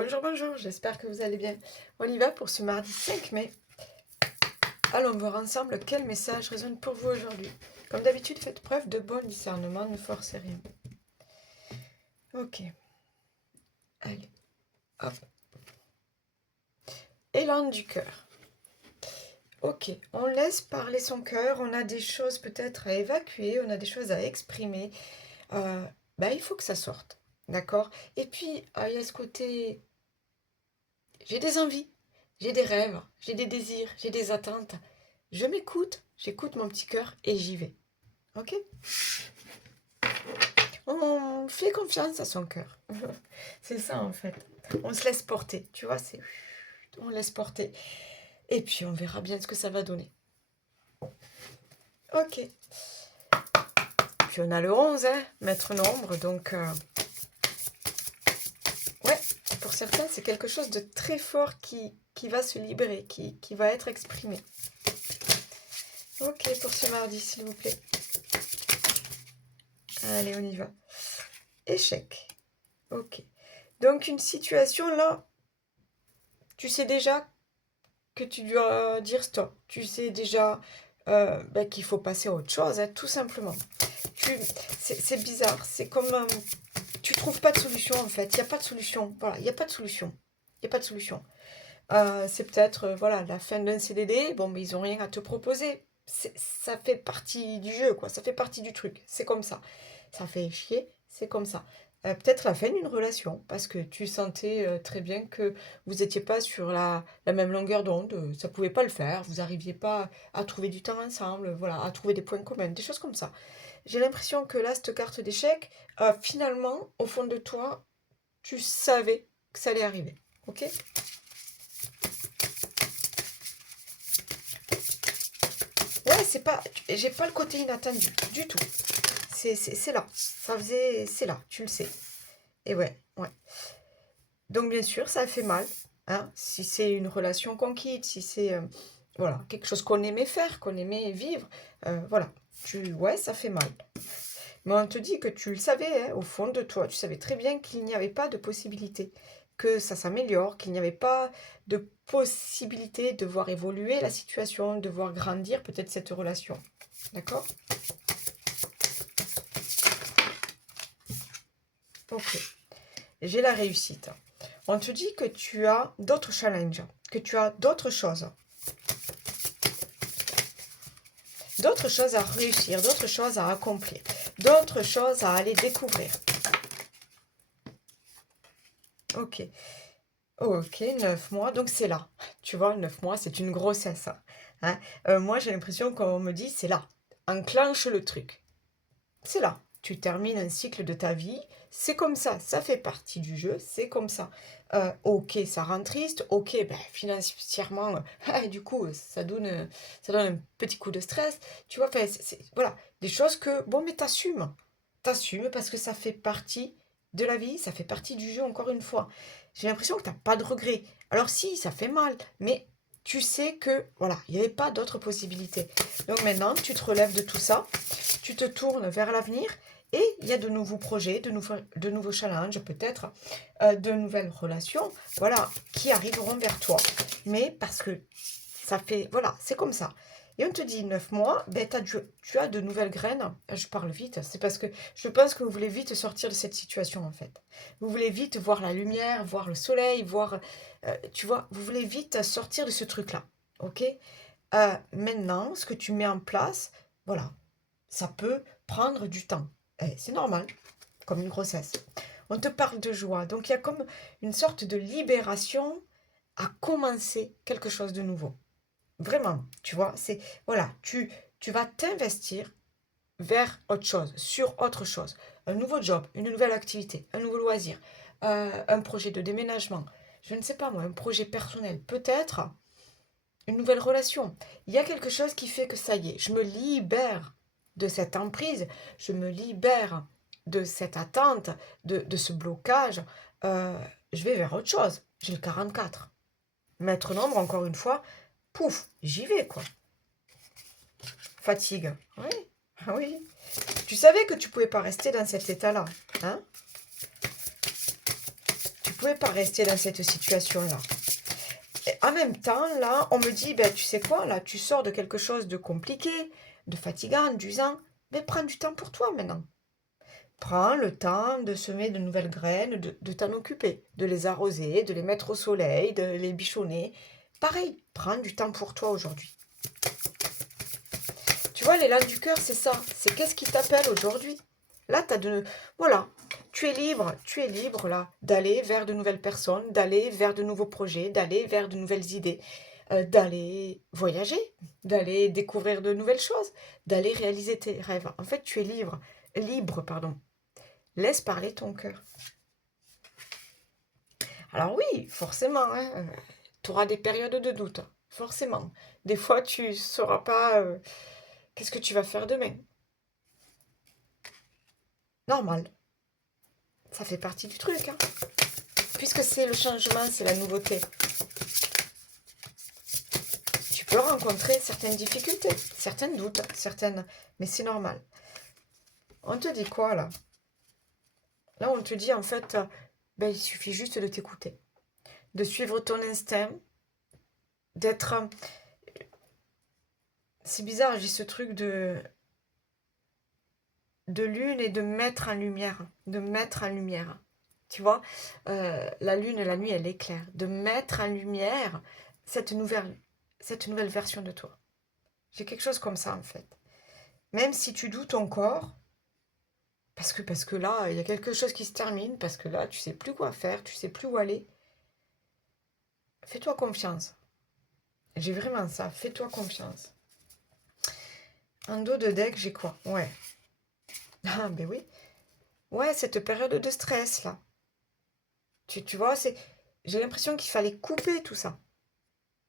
Bonjour, bonjour, j'espère que vous allez bien. On y va pour ce mardi 5 mai. Allons voir ensemble quel message résonne pour vous aujourd'hui. Comme d'habitude, faites preuve de bon discernement, ne forcez rien. Ok. Allez, hop. Élan du cœur. Ok, on laisse parler son cœur, on a des choses peut-être à évacuer, on a des choses à exprimer. Il faut que ça sorte, d'accord? Et puis, il y a ce côté, j'ai des envies, j'ai des rêves, j'ai des désirs, j'ai des attentes. Je m'écoute, j'écoute mon petit cœur et j'y vais. Ok? On fait confiance à son cœur. C'est ça en fait. On se laisse porter, tu vois, c'est on laisse porter. Et puis on verra bien ce que ça va donner. Ok. Puis on a le 11, hein, maître nombre, donc ouais, pour certains c'est quelque chose de très fort qui va se libérer, qui va être exprimé. Ok, pour ce mardi, s'il vous plaît. Allez, on y va. Échec. Ok. Donc une situation là, tu sais déjà que tu dois dire stop. Tu sais déjà qu'il faut passer à autre chose, hein, tout simplement. C'est bizarre. C'est comme... tu trouves pas de solution, en fait. Il n'y a pas de solution. Voilà, il n'y a pas de solution. Il n'y a pas de solution. C'est peut-être voilà, la fin d'un CDD. Bon, mais ils n'ont rien à te proposer. Ça fait partie du jeu, quoi. Ça fait partie du truc. C'est comme ça. Ça fait chier. C'est comme ça. Peut-être la fin d'une relation, parce que tu sentais très bien que vous n'étiez pas sur la même longueur d'onde, ça pouvait pas le faire, vous n'arriviez pas à trouver du temps ensemble, voilà, à trouver des points communs, des choses comme ça. J'ai l'impression que là, cette carte d'échec, finalement, au fond de toi, tu savais que ça allait arriver. Ok? Ouais, c'est pas, j'ai pas le côté inattendu, du tout. C'est là, c'est là, tu le sais. Et ouais, ouais. Donc bien sûr, ça fait mal, hein, si c'est une relation qu'on quitte, si c'est voilà, quelque chose qu'on aimait faire, qu'on aimait vivre, voilà, ouais, ça fait mal. Mais on te dit que tu le savais, hein, au fond de toi, tu savais très bien qu'il n'y avait pas de possibilité, que ça s'améliore, qu'il n'y avait pas de possibilité de voir évoluer la situation, de voir grandir peut-être cette relation. D'accord? Ok. J'ai la réussite. On te dit que tu as d'autres challenges, que tu as d'autres choses. D'autres choses à réussir, d'autres choses à accomplir, d'autres choses à aller découvrir. Ok. Ok, 9 mois, donc c'est là. Tu vois, 9 mois, c'est une grossesse. Hein. Moi, j'ai l'impression qu'on me dit, c'est là. Enclenche le truc. C'est là. Tu termines un cycle de ta vie. C'est comme ça fait partie du jeu, c'est comme ça. Ok, ça rend triste. Ok, ben, financièrement, du coup, ça donne un petit coup de stress. Tu vois, voilà, des choses que, bon, mais t'assumes. T'assumes parce que ça fait partie de la vie, ça fait partie du jeu, encore une fois. J'ai l'impression que t'as pas de regrets. Alors si, ça fait mal, mais tu sais que, voilà, il n'y avait pas d'autre possibilité. Donc maintenant, tu te relèves de tout ça, tu te tournes vers l'avenir et il y a de nouveaux projets, de nouveaux challenges peut-être, de nouvelles relations, voilà, qui arriveront vers toi. Mais parce que ça fait, voilà, c'est comme ça. Et on te dit 9 mois, ben tu as de nouvelles graines. Je parle vite, c'est parce que je pense que vous voulez vite sortir de cette situation en fait. Vous voulez vite voir la lumière, voir le soleil, voir, tu vois, vous voulez vite sortir de ce truc-là. Ok? Maintenant, ce que tu mets en place, voilà, ça peut prendre du temps. C'est normal, comme une grossesse. On te parle de joie, donc il y a comme une sorte de libération à commencer quelque chose de nouveau. Vraiment, tu vois, c'est voilà, tu vas t'investir vers autre chose, sur autre chose. Un nouveau job, une nouvelle activité, un nouveau loisir, un projet de déménagement, je ne sais pas moi, un projet personnel, peut-être une nouvelle relation. Il y a quelque chose qui fait que ça y est, je me libère de cette emprise, je me libère de cette attente, de ce blocage. Je vais vers autre chose. J'ai le 44. Maître nombre, encore une fois, pouf, j'y vais, quoi. Fatigue. Oui, ah oui. Tu savais que tu pouvais pas rester dans cet état-là. Hein? pouvez pas rester dans cette situation-là. En même temps, là, on me dit, ben, tu sais quoi, là, tu sors de quelque chose de compliqué, de fatigant, d'usant, mais prends du temps pour toi maintenant. Prends le temps de semer de nouvelles graines, de t'en occuper, de les arroser, de les mettre au soleil, de les bichonner. Pareil, prends du temps pour toi aujourd'hui. Tu vois, l'élan du cœur, c'est ça. C'est qu'est-ce qui t'appelle aujourd'hui. Là, voilà, tu es libre là, d'aller vers de nouvelles personnes, d'aller vers de nouveaux projets, d'aller vers de nouvelles idées, d'aller voyager, d'aller découvrir de nouvelles choses, d'aller réaliser tes rêves. En fait, tu es libre, pardon. Laisse parler ton cœur. Alors oui, forcément, hein, tu auras des périodes de doute, forcément. Des fois, tu ne sauras pas qu'est-ce que tu vas faire demain. Normal, ça fait partie du truc, hein. Puisque c'est le changement, c'est la nouveauté. Tu peux rencontrer certaines difficultés, certains doutes, mais c'est normal. On te dit quoi là? Là, on te dit en fait, ben, il suffit juste de t'écouter, de suivre ton instinct, d'être... C'est bizarre, j'ai ce truc de lune et de mettre en lumière, Tu vois, la lune, la nuit, elle éclaire. De mettre en lumière cette nouvelle version de toi. J'ai quelque chose comme ça, en fait. Même si tu doutes encore, parce que là, il y a quelque chose qui se termine, parce que là, tu sais plus quoi faire, tu sais plus où aller. Fais-toi confiance. J'ai vraiment ça, fais-toi confiance. En dos de deck, j'ai quoi? Ouais. Ah, ben oui. Ouais, cette période de stress, là. Tu vois, j'ai l'impression qu'il fallait couper tout ça.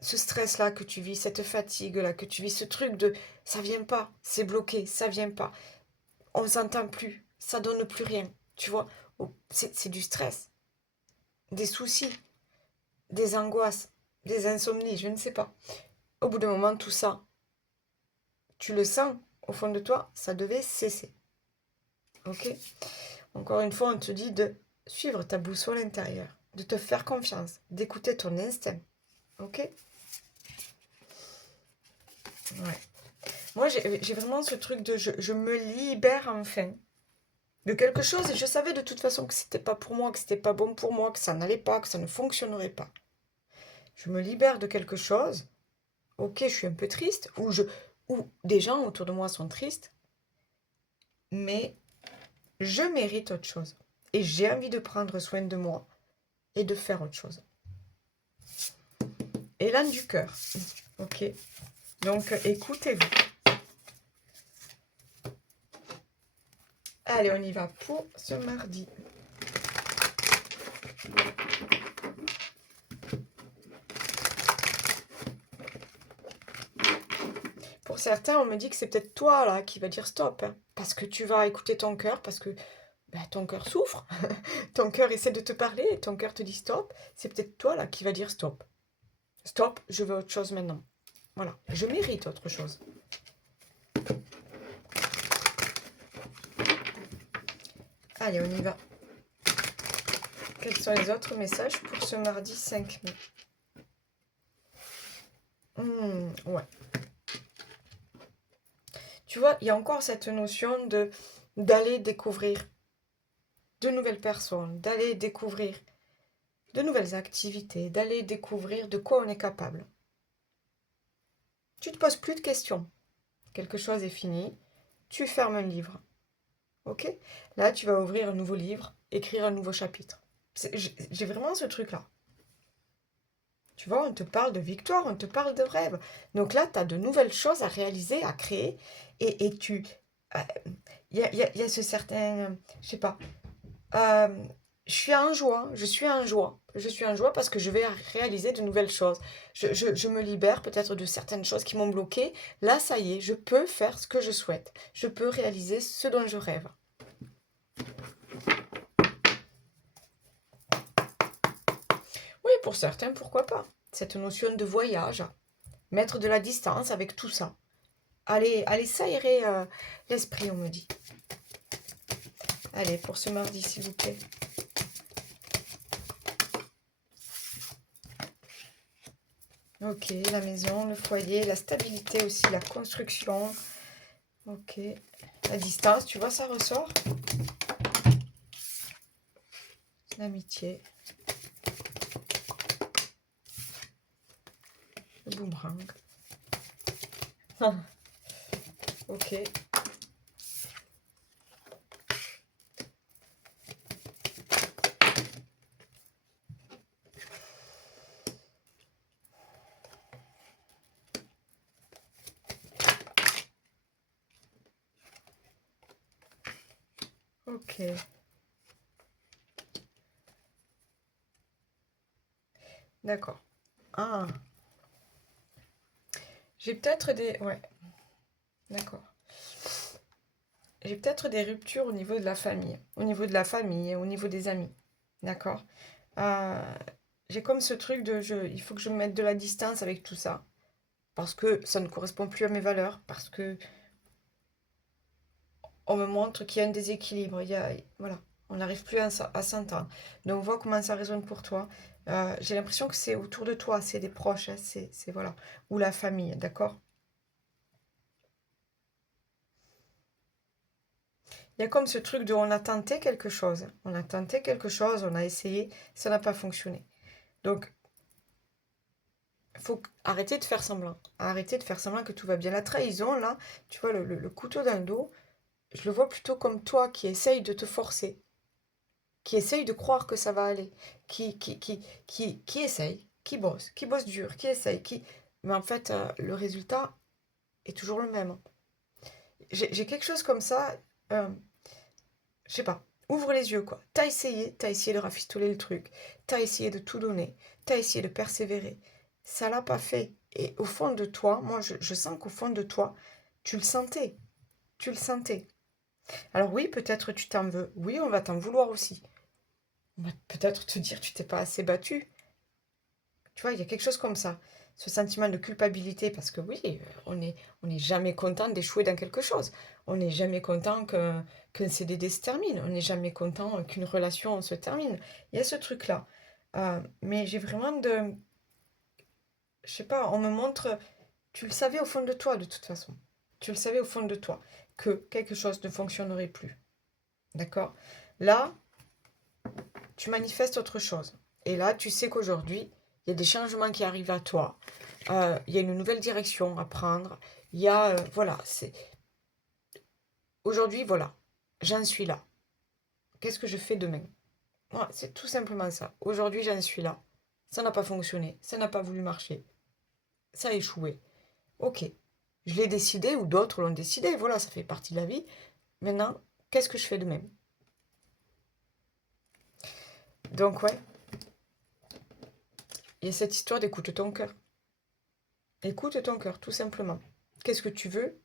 Ce stress-là que tu vis, cette fatigue-là que tu vis, ce truc de ça vient pas, c'est bloqué, ça vient pas, on s'entend plus, ça donne plus rien. Tu vois, c'est du stress, des soucis, des angoisses, des insomnies, je ne sais pas. Au bout d'un moment, tout ça, tu le sens au fond de toi, ça devait cesser. Ok? Encore une fois, on te dit de suivre ta boussole intérieure, de te faire confiance, d'écouter ton instinct. Ok? Ouais. Moi, j'ai vraiment ce truc de je me libère enfin de quelque chose et je savais de toute façon que c'était pas pour moi, que c'était pas bon pour moi, que ça n'allait pas, que ça ne fonctionnerait pas. Je me libère de quelque chose. Ok, je suis un peu triste ou des gens autour de moi sont tristes, mais je mérite autre chose et j'ai envie de prendre soin de moi et de faire autre chose. Élan du cœur. Ok. Donc écoutez-vous. Allez, on y va pour ce mardi. Pour certains, on me dit que c'est peut-être toi là qui va dire stop, hein, parce que tu vas écouter ton cœur, parce que ton cœur souffre, ton cœur essaie de te parler, et ton cœur te dit stop. C'est peut-être toi là qui va dire stop. Stop, je veux autre chose maintenant. Voilà, je mérite autre chose. Allez, on y va. Quels sont les autres messages pour ce mardi 5 mai? Ouais. Tu vois, il y a encore cette notion d'aller découvrir de nouvelles personnes, d'aller découvrir de nouvelles activités, d'aller découvrir de quoi on est capable. Tu ne te poses plus de questions. Quelque chose est fini, tu fermes un livre. Ok? Là, tu vas ouvrir un nouveau livre, écrire un nouveau chapitre. J'ai vraiment ce truc-là. Tu vois, on te parle de victoire, on te parle de rêve. Donc là, tu as de nouvelles choses à réaliser, à créer. Et tu... Il y a ce certain... Je sais pas. Euh, je suis en joie, je suis en joie. Je suis en joie parce que je vais réaliser de nouvelles choses. Je me libère peut-être de certaines choses qui m'ont bloqué. Là, ça y est, je peux faire ce que je souhaite. Je peux réaliser ce dont je rêve. Oui, pour certains, pourquoi pas. Cette notion de voyage, mettre de la distance avec tout ça. Allez s'aérer l'esprit, on me dit. Allez, pour ce mardi, s'il vous plaît. Ok, la maison, le foyer, la stabilité aussi, la construction. Ok, la distance, tu vois, ça ressort. L'amitié. Le boomerang. Ok. Ok. D'accord. Ah. J'ai peut-être des... Ouais, d'accord. J'ai peut-être des ruptures au niveau de la famille. Au niveau de la famille, au niveau des amis. D'accord. Euh, j'ai comme ce truc de... il faut que je me mette de la distance avec tout ça. Parce que ça ne correspond plus à mes valeurs. Parce que on me montre qu'il y a un déséquilibre. Voilà, on n'arrive plus à s'entendre. Donc, on voit comment ça résonne pour toi. J'ai l'impression que c'est autour de toi, c'est des proches, hein, voilà, ou la famille, d'accord? Il y a comme ce truc de on a tenté quelque chose, on a tenté quelque chose, on a essayé, ça n'a pas fonctionné. Donc, il faut arrêter de faire semblant, arrêter de faire semblant que tout va bien. La trahison, là, tu vois, le couteau dans le dos, je le vois plutôt comme toi qui essaye de te forcer, qui essaye de croire que ça va aller, qui essaye, qui bosse dur, qui essaye, qui... Mais en fait, le résultat est toujours le même. J'ai quelque chose comme ça, euh, je sais pas, ouvre les yeux, quoi. T'as essayé de rafistoler le truc, t'as essayé de tout donner, t'as essayé de persévérer. Ça l'a pas fait. Et au fond de toi, moi, je sens qu'au fond de toi, tu le sentais, tu le sentais. Alors oui, peut-être tu t'en veux, oui, on va t'en vouloir aussi. On va peut-être te dire tu t'es pas assez battu. Tu vois, il y a quelque chose comme ça. Ce sentiment de culpabilité, parce que oui, on n'est jamais content d'échouer dans quelque chose. On n'est jamais content qu'un CDD se termine. On n'est jamais content qu'une relation se termine. Il y a ce truc-là. Mais j'ai vraiment de... Je sais pas, on me montre... Tu le savais au fond de toi, de toute façon. Tu le savais au fond de toi que quelque chose ne fonctionnerait plus. D'accord? Là, tu manifestes autre chose. Et là, tu sais qu'aujourd'hui, il y a des changements qui arrivent à toi. Il y a une nouvelle direction à prendre. Il y a, voilà, c'est... Aujourd'hui, voilà, j'en suis là. Qu'est-ce que je fais demain? Voilà, c'est tout simplement ça. Aujourd'hui, j'en suis là. Ça n'a pas fonctionné. Ça n'a pas voulu marcher. Ça a échoué. Ok. Je l'ai décidé ou d'autres l'ont décidé. Voilà, ça fait partie de la vie. Maintenant, qu'est-ce que je fais demain? Donc, ouais, il y a cette histoire d'écoute ton cœur. Écoute ton cœur, tout simplement. Qu'est-ce que tu veux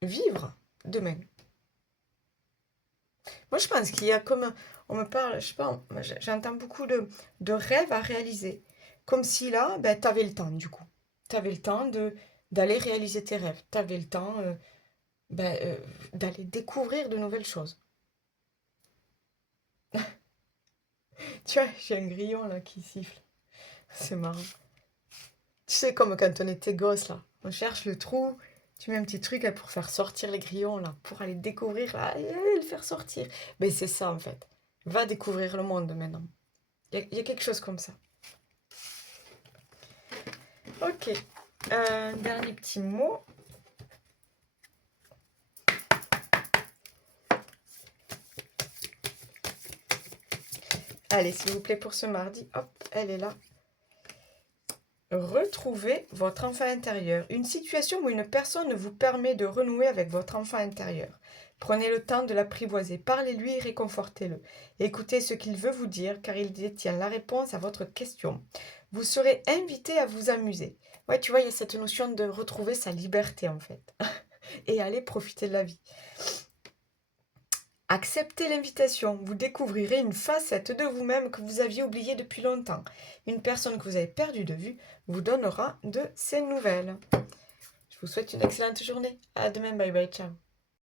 vivre demain? Moi, je pense qu'il y a comme... On me parle, je sais pas, j'entends beaucoup de rêves à réaliser. Comme si là, ben, tu avais le temps, du coup. Tu avais le temps d'aller réaliser tes rêves. Tu avais le temps ben, d'aller découvrir de nouvelles choses. Tu vois, j'ai un grillon là qui siffle. C'est marrant. Tu sais, comme quand on était gosse là, on cherche le trou, tu mets un petit truc là, pour faire sortir les grillons là, pour aller découvrir là, et aller le faire sortir. Mais c'est ça en fait. Va découvrir le monde maintenant. Il y a quelque chose comme ça. Ok. Dernier petit mot. Allez, s'il vous plaît, pour ce mardi, hop, elle est là. Retrouvez votre enfant intérieur. Une situation où une personne vous permet de renouer avec votre enfant intérieur. Prenez le temps de l'apprivoiser, parlez-lui et réconfortez-le. Écoutez ce qu'il veut vous dire car il détient la réponse à votre question. Vous serez invité à vous amuser. Ouais, tu vois, il y a cette notion de retrouver sa liberté en fait. Et aller profiter de la vie. Acceptez l'invitation, vous découvrirez une facette de vous-même que vous aviez oubliée depuis longtemps. Une personne que vous avez perdue de vue vous donnera de ses nouvelles. Je vous souhaite une excellente journée. À demain, bye bye, ciao.